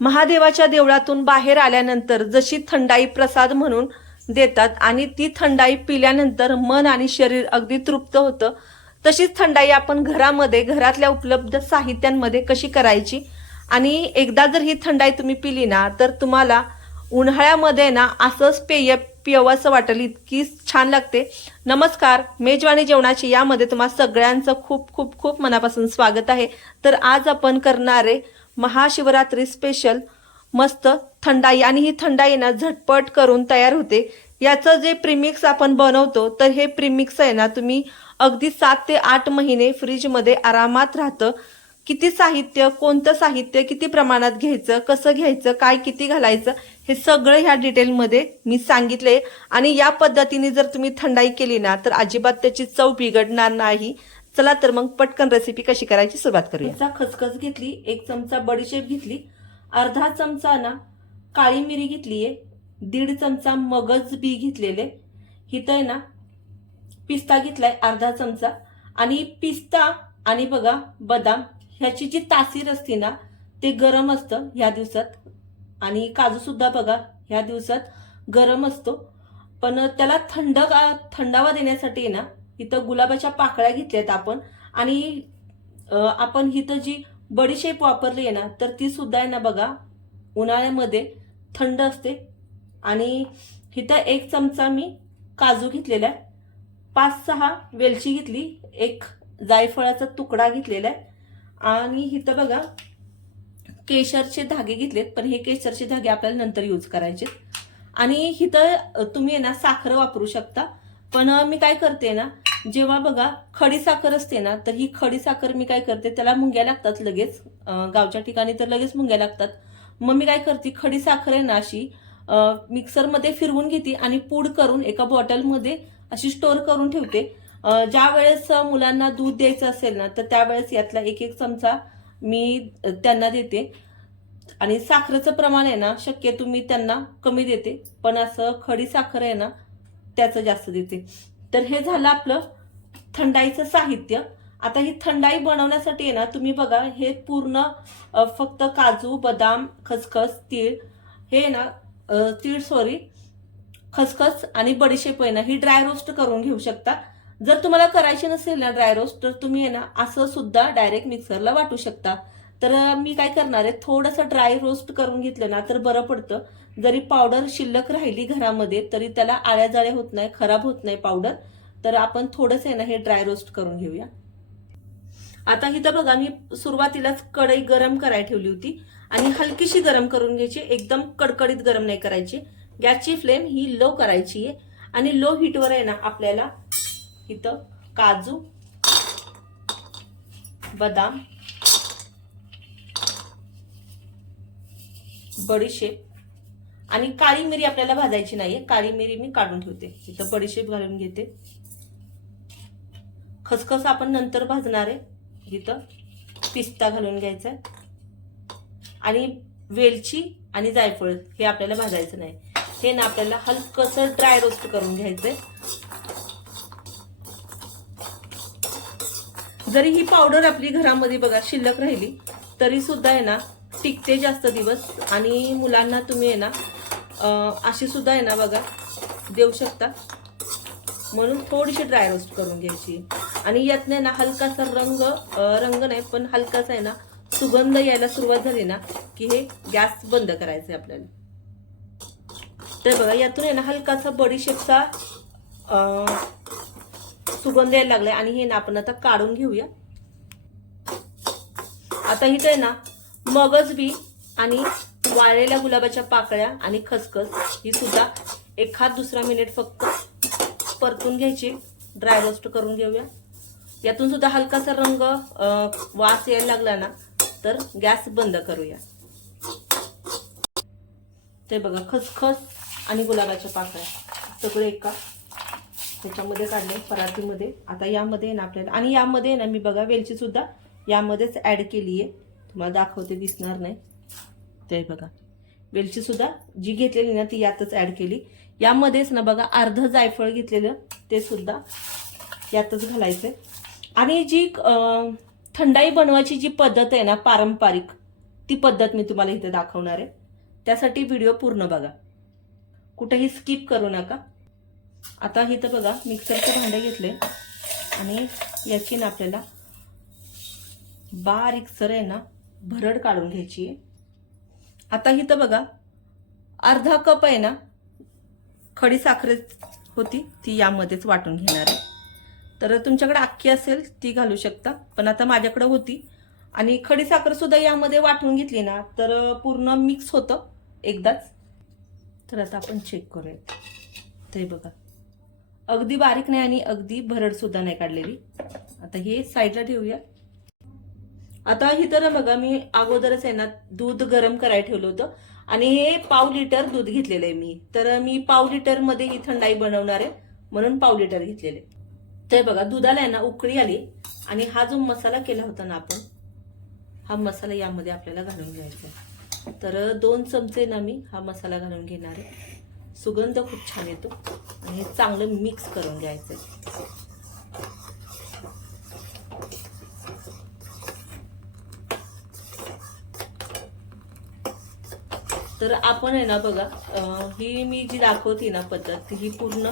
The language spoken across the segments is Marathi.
महादेवाच्या देवळातून बाहेर आल्यानंतर जशी थंडाई प्रसाद म्हणून देतात आणि ती थंडाई पिल्यानंतर मन आणि शरीर अगदी तृप्त होतं तशीच थंडाई आपण घरामध्ये घरातल्या उपलब्ध साहित्यांमध्ये कशी करायची? आणि एकदा जर ही थंडाई तुम्ही पिली ना तर तुम्हाला उन्हाळ्यामध्ये ना असंच पेय पिवंसं वाटेल इतकी छान लागते. नमस्कार मेजवानी जेवणाची यामध्ये तुम्हाला सगळ्यांचं खूप खूप खूप मनापासून स्वागत आहे. तर आज आपण करणारे महाशिवरात्री स्पेशल मस्त थंडाई आणि ही थंडाई ना झटपट करून तयार होते. याचं जे प्रिमिक्स आपण बनवतो तर हे प्रिमिक्स आहे ना तुम्ही अगदी सात ते आठ महिने फ्रीजमध्ये आरामात राहतं. किती साहित्य कोणतं साहित्य किती प्रमाणात घ्यायचं कसं घ्यायचं काय किती घालायचं हे सगळं ह्या डिटेलमध्ये मी सांगितले आणि या पद्धतीने जर तुम्ही थंडाई केली ना तर अजिबात त्याची चव बिघडणार नाही. चला तर मग पटकन रेसिपी कशी करायची सुरुवात करूया. खसखस घेतली एक चमचा बडीशेप घेतली अर्धा चमचा ना काळी मिरी घेतलीये दीड चमचा मगज बी घेतलेले. हिथं आहे ना पिस्ता घेतलाय अर्धा चमचा. आणि पिस्ता आणि बघा बदाम ह्याची जी तासीर असते ना ते गरम असतं ह्या दिवसात. आणि काजू सुद्धा बघा ह्या दिवसात गरम असतो. पण त्याला थंड थंडावा देण्यासाठी ना इथं गुलाबाच्या पाकळ्या घेतल्यात आपण. आणि आपण इथं जी बडीशेप वापरली आहे ना तर ती सुद्धा आहे ना बघा उन्हाळ्यामध्ये थंड असते. आणि इथं एक चमचा मी काजू घेतलेला आहे. पाच सहा वेलची घेतली एक जायफळाचा तुकडा घेतलेला आहे. आणि इथं बघा केशरचे धागे घेतलेत पण हे केशरचे धागे आपल्याला नंतर यूज करायचे आणि इथं तुम्ही आहे ना साखर वापरू शकता. पण मी काय करते ना जेव्हा बघा खडी साखर असते ना तर ही खडी साखर मी काय करते त्याला मुंग्या लागतात लगेच. गावच्या ठिकाणी तर लगेच मुंग्या लागतात. मग मी काय करते खडी साखर आहे ना अशी मिक्सरमध्ये फिरवून घेते आणि पूड करून एका बॉटलमध्ये अशी स्टोअर करून ठेवते. ज्या वेळेस मुलांना दूध द्यायचं असेल ना तर त्यावेळेस यातला एक एक चमचा मी त्यांना देते. आणि साखरेचं प्रमाण आहे ना शक्यतो मी त्यांना कमी देते. पण असं खडी साखर आहे ना त्याचं जास्त देते. तर हे झालं आपलं थंडाईचं साहित्य. आता ही थंडाई बनवण्यासाठी आहे ना तुम्ही बघा हे पूर्ण फक्त काजू बदाम खसखस तीळ हे ना तीळ सॉरी खसखस आणि बडीशेप आहे ना ही ड्राय रोस्ट करून घेऊ शकता. जर तुम्हाला करायची नसेल ना ड्राय रोस्ट तर तुम्ही आहे ना असं सुद्धा डायरेक्ट मिक्सरला वाटू शकता. तर मी काय करणार आहे थोडंसं ड्राय रोस्ट करून घेतलं ना तर बरं पडतं. जरी पावडर शिल्लक राहिली घरामध्ये तरी त्याला आळ्या जाळ्या होत नाही खराब होत नाही पावडर तर आपण थोडंसं आहे ना हे ड्राय रोस्ट करून घेऊया. आता इथं बघा मी सुरुवातीलाच कढई गरम करायला ठेवली होती. आणि हलकीशी गरम करून घ्यायची एकदम कडकडीत गरम नाही करायची. गॅसची फ्लेम ही लो करायची आहे. आणि लो हीटवर आहे ना आपल्याला इथं काजू बदाम बडीशेप. आणि काळी मिरी आपल्याला भाजायची नाहीये. काळी मिरी मी काढून ठेवते. इथं बडीशेप घालून घेते. खसखस आपण नंतर भाजणार आहे. इथं पिस्ता घालून घ्यायचा आणि वेलची आणि जायफळ हे आपल्याला भाजायचं नाही. हे ना आपल्याला हलकसं ड्राय रोस्ट करून घ्यायचंय. जरी ही पावडर आपली घरामध्ये बघा शिल्लक राहिली तरी सुद्धा आहे ना टिकते जास्त दिवस. आणि मुलांना तुम्ही आहे ना अशी सुद्धा आहे ना बघा देऊ शकता. म्हणून थोडीशी ड्राय रोस्ट करून घ्यायची. आणि यातनं ना हलकासा रंग रंग नाही पण हलकासा आहे ना सुगंध यायला सुरुवात झाली ना की हे गॅस बंद करायचं आहे आपल्याला. तर बघा यातून आहे ना हलकासा बडीशेपचा सुगंध यायला लागलाय. आणि हे ना आपण आता काढून घेऊया. आता इथं आहे ना मगजबी आणि वाळलेल्या गुलाबाच्या पाकळ्या आणि खसखस ही सुद्धा एखाद दुसरा मिनिट फक्त परतून घ्यायची. ड्राय रोस्ट करून घेऊया. यातून सुद्धा हलकासा रंग वास यायला लागला ना तर गॅस बंद करूया. ते बघा खसखस आणि गुलाबाच्या पाकळ्या. सगळे एका त्याच्यामध्ये काढले पराठीमध्ये आता यामध्ये आहे ना आपल्याला आणि यामध्ये ना मी बघा वेलची सुद्धा यामध्येच ऍड केली आहे तुम्हाला दाखवते दिसणार नाही. ते बघा. वेलची सुद्धा जी घेतलेली ना ती यातच ऍड केली. यामध्येच ना बघा अर्ध जायफळ घेतलेलं ते सुद्धा यातच घालायचंय. आणि जी थंडाई बनवायची जी पद्धत आहे ना पारंपरिक ती पद्धत मी तुम्हाला इथे दाखवणार आहे. त्यासाठी व्हिडिओ पूर्ण बघा. कुठेही स्किप करू नका. आता इथं बघा मिक्सरचे भांडे घेतले आणि याची ना आपल्याला बारीक सर आहे ना भरड काढून घ्यायची आहे. आता इथं बघा अर्धा कप आहे ना खडी साखर होती ती यामध्येच वाटून घेणार आहे. तर तुमच्याकडे अख्खी असेल ती घालू शकता पण आता माझ्याकडे होती. आणि खडी साखर सुद्धा यामध्ये वाटून घेतली ना तर पूर्ण मिक्स होतं एकदाच. तर आता आपण चेक करूयात. ते बघा अगदी बारीक नाही आणि अगदी भरडसुद्धा नाही काढलेली. आता हे साईडला ठेवूया. आता ही तर बघा मी अगोदरच आहे ना दूध गरम करायला ठेवलं होतं. आणि हे पाव लिटर दूध घेतलेलं आहे मी. तर मी पाव लिटरमध्ये ही थंडाई बनवणार आहे म्हणून पाव लिटर घेतलेले ते बघा दुधाला आहे ना उकळी आली. आणि हा जो मसाला केला होता ना आपण हा मसाला यामध्ये आपल्याला घालून घ्यायचा आहे. तर दोन चमचे ना मी हा मसाला घालून घेणार आहे. सुगंध खूप छान येतो. आणि हे चांगलं मिक्स करून घ्यायचं आहे. तर आपण आहे ना बघा ही मी जी दाखवते ना पद्धत ही पूर्ण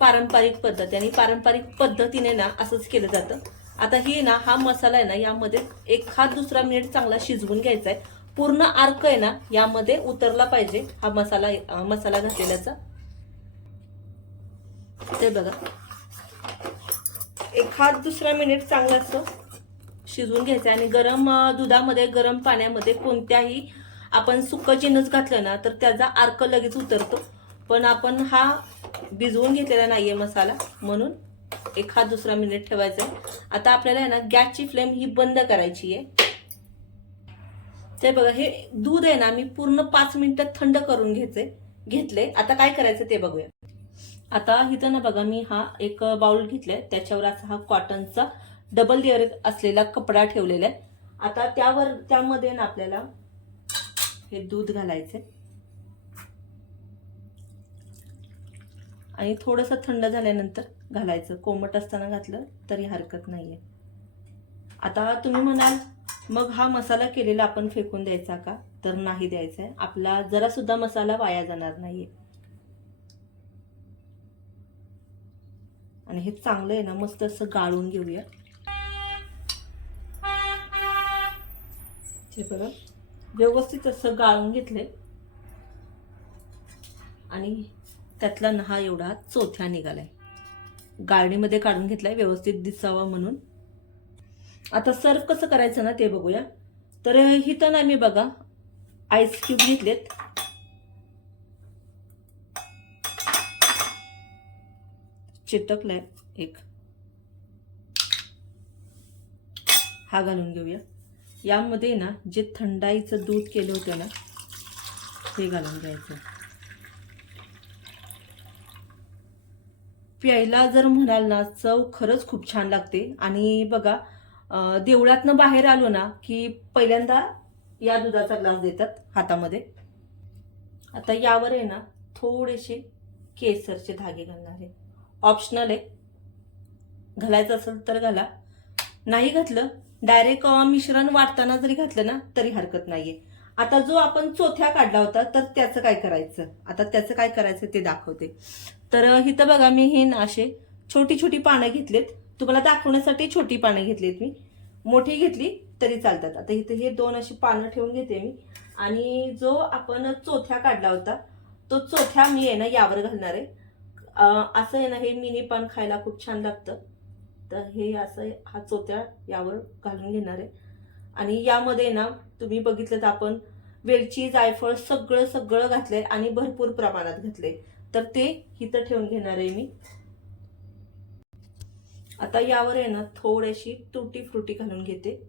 पारंपरिक पद्धत आणि पारंपरिक पद्धतीने ना असंच केलं जातं. आता ही ना हा मसाला आहे ना यामध्ये एखाद दुसरा मिनिट चांगला शिजवून घ्यायचा आहे. पूर्ण अर्क आहे ना यामध्ये उतरला पाहिजे हा मसाला मसाला घातलेल्याचा. ते बघा. एखाद दुसरा मिनिट चांगला असं शिजवून घ्यायचं आणि गरम दुधामध्ये गरम पाण्यामध्ये कोणत्याही आपण सुकं जिनस घातलं ना तर त्याचा अर्क लगेच उतरतो. पण आपण हा भिजवून घेतलेला नाहीये मसाला म्हणून एखाद दुसरा मिनिट ठेवायचा आहे. आता आपल्याला आहे ना गॅसची फ्लेम ही बंद करायची आहे. ते बघा हे दूध आहे ना मी पूर्ण पाच मिनिटं थंड करून घ्यायचे घेतले. आता काय करायचं ते बघूया. आता इथं ना बघा मी हा एक बाउल घेतलाय. त्याच्यावर असा हा कॉटनचा डबल लेअर असलेला कपडा ठेवलेला आहे. आता त्यावर त्यामध्ये ना आपल्याला हे दूध घालायचंय. आणि थोडंसं थंड झाल्यानंतर घालायचं. कोमट असताना घातलं तरी हरकत नाही आहे आता तुम्ही म्हणाल मग हा मसाला केलेला आपण फेकून द्यायचा का? तर नाही द्यायचा आहे आपला जरासुद्धा मसाला वाया जाणार नाही आहे आणि हे चांगलं आहे ना मस्त असं गाळून घेऊया. हे बघा. व्यवस्थित असं गाळून घेतले आणि त्यातला नहा एवढा चोथ्या आहे गाळणीमध्ये काढून घेतला आहे व्यवस्थित दिसावा म्हणून. आता सर्व कसं करायचं ना ते बघूया. तर हिथं ना मी बघा आईस क्यूब घेतलेत. चिटकलाय एक. हा घालून घेऊया. यामध्ये ना जे थंडाईचं दूध केलं होतं ना ते घालून घ्यायचं. प्यायला जर म्हणाल ना चव खरंच खूप छान लागते. आणि बघा देवळातनं बाहेर आलो ना की पहिल्यांदा या दुधाचा ग्लास देतात हातामध्ये. आता यावर आहे ना थोडेसे केसरचे धागे घालणार आहे. ऑप्शनल आहे. घालायचं असेल तर घाला. नाही घातलं डायरेक्ट मिश्रण वाटताना जरी घातलं ना तरी हरकत नाहीये. आता जो आपण चोथ्या काढला होता तर त्याचं काय करायचं? आता त्याचं काय करायचं ते दाखवते. तर इथं बघा मी हे ना असे छोटी छोटी पानं घेतलीत. तुम्हाला दाखवण्यासाठी छोटी पानं घेतलीत मी. मोठी घेतली तरी चालतात. आता इथं हे दोन अशी पानं ठेवून घेते मी. आणि जो आपण चोथ्या काढला होता तो चोथ्या मी आहे ना यावर घालणार आहे. असं आहे ना हे मिनी पान खायला खूप छान लागतं. तर हे असं हा चोत्या यावर घालून घेणार आहे. आणि यामध्ये ना तुम्ही बघितलं तर आपण वेलची जायफळ सगळं सगळं घातलंय आणि भरपूर प्रमाणात घातलंय. तर ते इथं ठेवून घेणार आहे मी. आता यावर आहे ना थोडीशी तुटी फ्रुटी घालून घेते.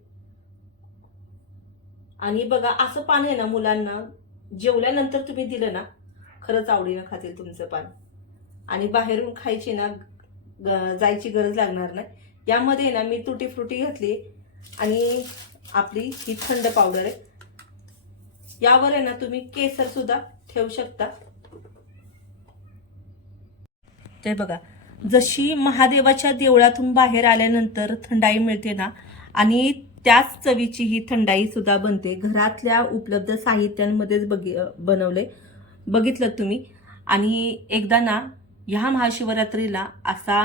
आणि बघा असं पान आहे ना मुलांना जेवल्यानंतर तुम्ही दिलं ना खरंच आवडीनं खातील तुमचं पान. आणि बाहेरून खायचे ना जायची गरज लागणार नाही. यामध्ये ना मी तुटी फ्रुटी घातली आणि आपली ही थंड पावडर आहे. यावर आहे ना तुम्ही केसर सुद्धा ठेवू शकता. ते बघा जशी महादेवाच्या देवळातून बाहेर आल्यानंतर थंडाई मिळते ना आणि त्याच चवीची ही थंडाई सुद्धा बनते. घरातल्या उपलब्ध साहित्यांमध्येच बघि बनवले बघितलं तुम्ही. आणि एकदा ना ह्या महाशिवरात्रीला असा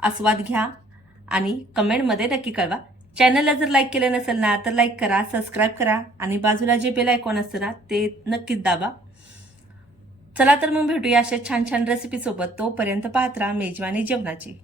आस्वाद घ्या आणि कमेंटमध्ये नक्की कळवा. चॅनलला जर लाईक केलं नसेल ना तर लाईक करा सबस्क्राईब करा आणि बाजूला जे बेल आयकॉन असतं ना ते नक्कीच दाबा. चला तर मग भेटूया अशा छान छान रेसिपीसोबत तोपर्यंत पाहत राहा मेजवानी जेवणाची.